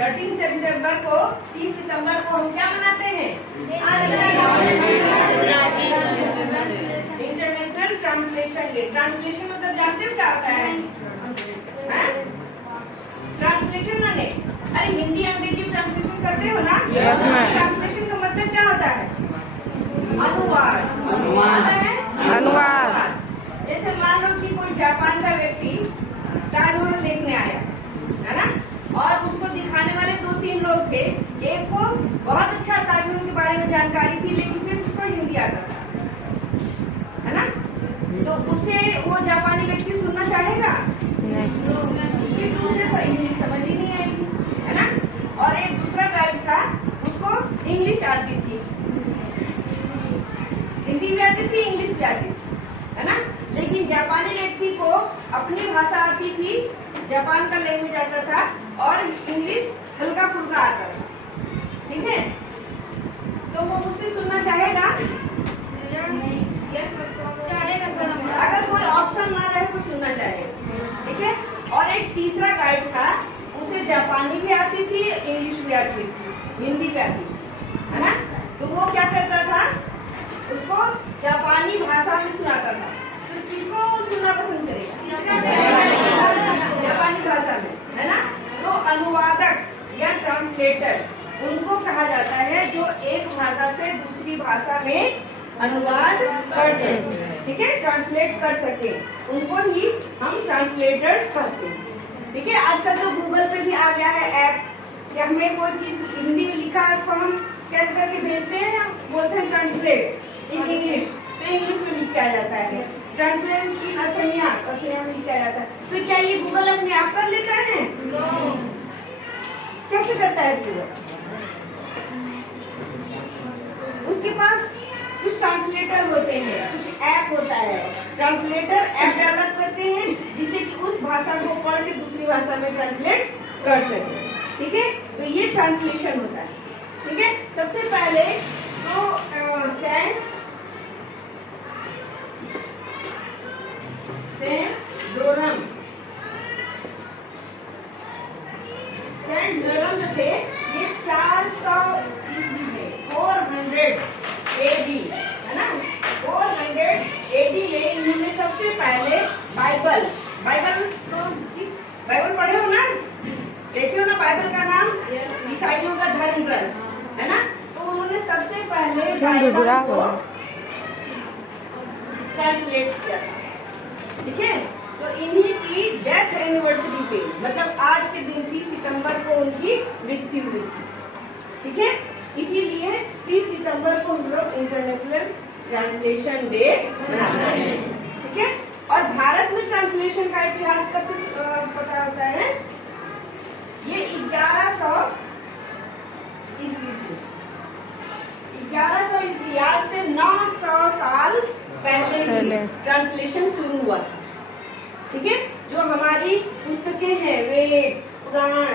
13 सितंबर को 30 सितंबर को हम क्या मनाते हैं? International translation day. ट्रांसलेशन मतलब जानते हो क्या होता है? ट्रांसलेशन माने अरे हिंदी अंग्रेजी ट्रांसलेशन करते हो ना? ट्रांसलेशन का मतलब क्या होता है? अनुवाद। अनुवाद। जैसे मान लो कि कोई जापान का व्यक्ति ताजमहल देखने आया है ना, और उसको दिखाने वाले 2-3 लोग थे। एक को बहुत अच्छा ताजमहल के बारे में जानकारी थी, लेकिन सिर्फ उसको हिंदी आता था, है ना? तो उसे वो जापानी व्यक्ति सुनना चाहेगा क्योंकि उसे हिंदी समझ ही नहीं आएगी, है ना? और एक दूसरा गाइड था, उसको इंग्लिश आती थी, हिंदी भी आती थी, इंग्लिश भी आती थी, है ना? लेकिन जापानी व्यक्ति को अपनी भाषा आती थी, जापान का लैंग्वेज आता था, और इंग्लिश हल्का फुल्का आता था, ठीक है? तो वो मुझसे सुनना चाहेगा? अगर कोई ऑप्शन ना रहे तो सुनना चाहेगा, ठीक है? और एक तीसरा गाइड था, उसे जापानी भी आती थी, इंग्लिश भी आती थी, हिंदी भी आती थी, है ना? तो वो क्या करता था, उसको जापानी भाषा में सुनाता था। तो किसको सुनना पसंद करेगा? जापानी भाषा में, है ना? तो अनुवादक या ट्रांसलेटर उनको कहा जाता है जो एक भाषा से दूसरी भाषा में अनुवाद कर सके, ठीक है? ट्रांसलेट कर सके, उनको ही हम ट्रांसलेटर्स कहते हैं, ठीक है? आजकल तो गूगल पे भी आ गया है ऐप कि हमें कोई चीज हिंदी में लिखा है उसको हम स्कैन करके भेजते हैं, बोलते हैं ट्रांसलेट इन इंग्लिश, तो इंग्लिश में लिख के आ जाता है। ट्रांसलेट की असमिया में लिख के आ जाता है। तो क्या ये गूगल अपने आप कर लेता है? कैसे करता है गूगल? उसके पास कुछ ट्रांसलेटर होते हैं, कुछ ऐप होता है, ट्रांसलेटर ऐप डेवलप करते हैं जिससे कि उस भाषा को पढ़ के दूसरी भाषा में ट्रांसलेट कर सके, ठीक है? तो ये ट्रांसलेशन होता है, ठीक है? सबसे पहले तो सेंट जेरोम जो थे, ये 400 ईस्वी में 400 AD, है ना? 400 AD में इन्होंने सबसे पहले बाइबल पढ़े हो ना? देखे हो ना बाइबल का नाम? ईसाइयों का धर्म ग्रंथ, है ना? तो उन्होंने सबसे पहले बाइबल को ट्रांसलेट किया था, ठीक है? तो इन्हीं की डेथ एनिवर्सरी पे, मतलब आज के दिन 30 सितंबर को उनकी मृत्यु हुई थी, ठीक है? इसीलिए 30 सितंबर को हम लोग इंटरनेशनल ट्रांसलेशन डे मनाते हैं, ठीक है? और भारत में ट्रांसलेशन का इतिहास कब से पता होता है? ये 1100 ईस्वी से, 1100 ईस्वी, आज से 900 साल पहले ट्रांसलेशन शुरू हुआ, ठीक है? जो हमारी पुस्तकें हैं, वेद, पुराण,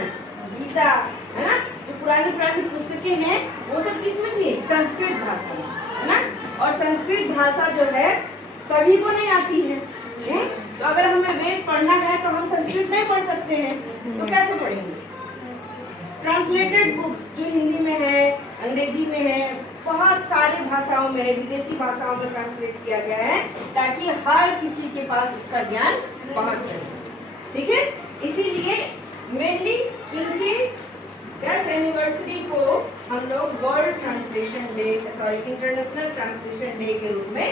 गीता, है ना? जो पुरानी पुस्तकें हैं वो सब किसमें थी? संस्कृत भाषा में, है ना? और संस्कृत भाषा जो है सभी को नहीं आती है, तो अगर हमें वेद पढ़ना है तो हम संस्कृत नहीं पढ़ सकते हैं, तो कैसे पढ़ेंगे? ट्रांसलेटेड बुक्स जो हिंदी में है, अंग्रेजी में है, बहुत सारी भाषाओं में, विदेशी भाषाओं में ट्रांसलेट किया गया है ताकि हर किसी के पास उसका ज्ञान पहुंच सके, ठीक है? इसीलिए मेनली इनकी डेथ एनिवर्सरी को हम लोग world translation day, international translation day के रूप में